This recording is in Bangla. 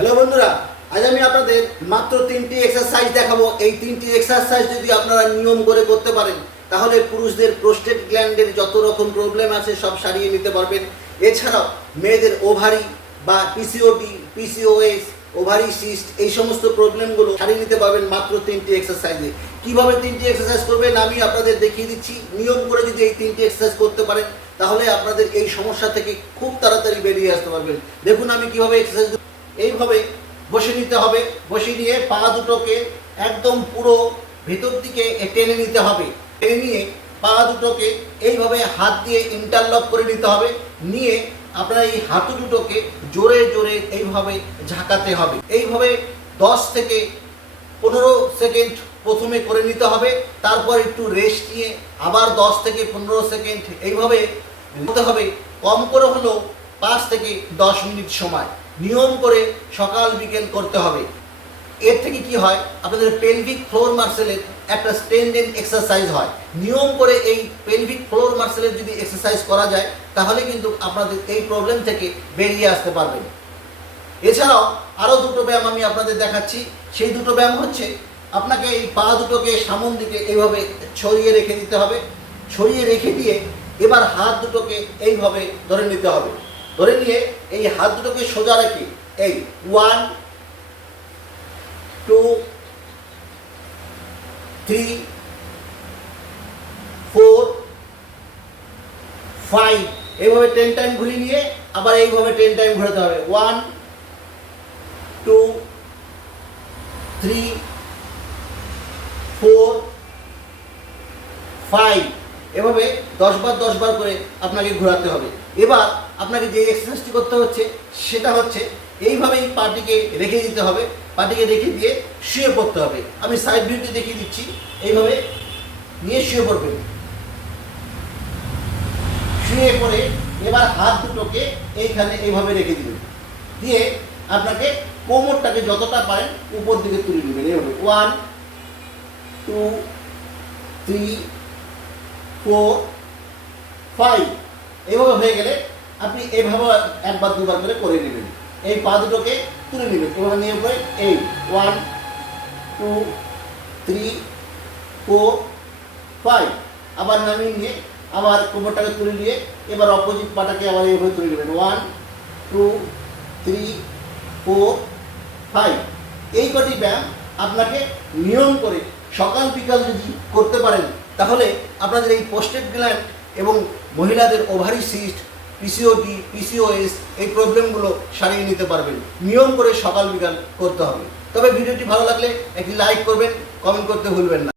হ্যালো বন্ধুরা, আজ আমি আপনাদের মাত্র তিনটি এক্সারসাইজ দেখাবো। এই তিনটি এক্সারসাইজ যদি আপনারা নিয়ম করে করতে পারেন, তাহলে পুরুষদের প্রোস্টেট গ্ল্যান্ডের যত রকম প্রবলেম আছে সব সারিয়ে নিতে পারবেন। এছাড়াও মেয়েদের ওভারি বা পিসিওডি পিসিওএস ওভারি সিস্ট এই সমস্ত প্রবলেমগুলো সারিয়ে নিতে পারবেন মাত্র তিনটি এক্সারসাইজে কীভাবে তিনটি এক্সারসাইজ করবেন আমি আপনাদের দেখিয়ে দিচ্ছি। নিয়ম করে যদি এই তিনটি এক্সারসাইজ করতে পারেন, তাহলে আপনাদের এই সমস্যা থেকে খুব তাড়াতাড়ি বেরিয়ে আসতে পারবেন। দেখুন আমি কীভাবে এক্সারসাইজ এইভাবে বসে নিতে হবে। বসে নিয়ে পা দুটোকে একদম পুরো ভেতর দিকে টেনে নিতে হবে। টেনে নিয়ে পা দুটোকে এইভাবে হাত দিয়ে ইন্টারলক করে নিতে হবে। নিয়ে আপনার এই হাঁটু দুটোকে জোরে জোরে এইভাবে ঝাঁকাতে হবে। এইভাবে দশ থেকে পনেরো সেকেন্ড প্রথমে করে নিতে হবে। তারপর একটু রেস্ট নিয়ে আবার দশ থেকে পনেরো সেকেন্ড এইভাবে নিতে হবে। কম করে হলেও পাঁচ থেকে দশ মিনিট সময়। নিয়ম করে সকাল, বিকেল করতে হবে। এর থেকে কি হয়? আপনাদের পেলভিক ফ্লোর মার্সেলের একটা স্ট্রেন্ডেন এক্সারসাইজ হয়। নিয়ম করে এই পেলভিক ফ্লোর মার্সেলের যদি এক্সারসাইজ করা যায়, তাহলে কিন্তু আপনাদের এই প্রবলেম থেকে বেরিয়ে আসতে পারবেন। এছাড়াও আরও দুটো ব্যায়াম আমি আপনাদের দেখাচ্ছি। সেই দুটো ব্যায়াম হচ্ছে আপনাকে এই পা দুটোকে সামন দিকে এইভাবে ছড়িয়ে রেখে দিতে হবে। ছড়িয়ে রেখে দিয়ে এবার হাত দুটোকে এইভাবে ধরে নিতে হবে। ধরে নিয়ে এই হাত দুটোকে সোজা রেখে, এই one two three four five এইভাবে টেন টাইম ঘুরিয়ে নিয়ে আবার এইভাবে টেন টাইম ঘোরাতে হবে। One two three four five এভাবে দশ বার দশ বার করে আপনাকে ঘোরাতে হবে। এবার আপনাকে যে এক্সারসাইজটি করতে হচ্ছে, সেটা হচ্ছে এইভাবেই পাটিকে রেখে দিতে হবে। পাটিকে রেখে দিয়ে শুয়ে পড়তে হবে। আমি সাইড ভিউতে দেখিয়ে দিচ্ছি। এইভাবে নিয়ে শুয়ে পড়বেন। শুয়ে পড়ে এবার হাত দুটোকে এইখানে এইভাবে রেখে দিবেন। দিয়ে আপনাকে কোমরটাকে যতটা পারেন উপর দিকে তুলে নেবেন। এইভাবে one two three four five এইভাবে হয়ে গেলে আপনি এইভাবে একবার দুবার করে করে নেবেন। এই পা দুটোকে তুলে নেবেন। এভাবে নিয়ে পরে এই one two three four five আবার নামিয়ে নিয়ে আবার কোমরটাকে তুলে নিয়ে এবার অপোজিট পাটাকে আবার এইভাবে তুলে নেবেন। One two three four five এই কটি ব্যায়াম আপনাকে নিয়ম করে সকাল বিকাল যদি করতে পারেন তাহলে আপনাদের এই পোস্টেড গ্ল্যান্ড এবং মহিলাদের ওভারি সিস্ট পিসিওডি পিসিওএস এই প্রবলেমগুলো সারিয়ে নিতে পারবেন। নিয়ম করে সকাল বিকাল করতে হবে। তবে ভিডিওটি ভালো লাগলে একটি লাইক করবেন, কমেন্ট করতে ভুলবেন না।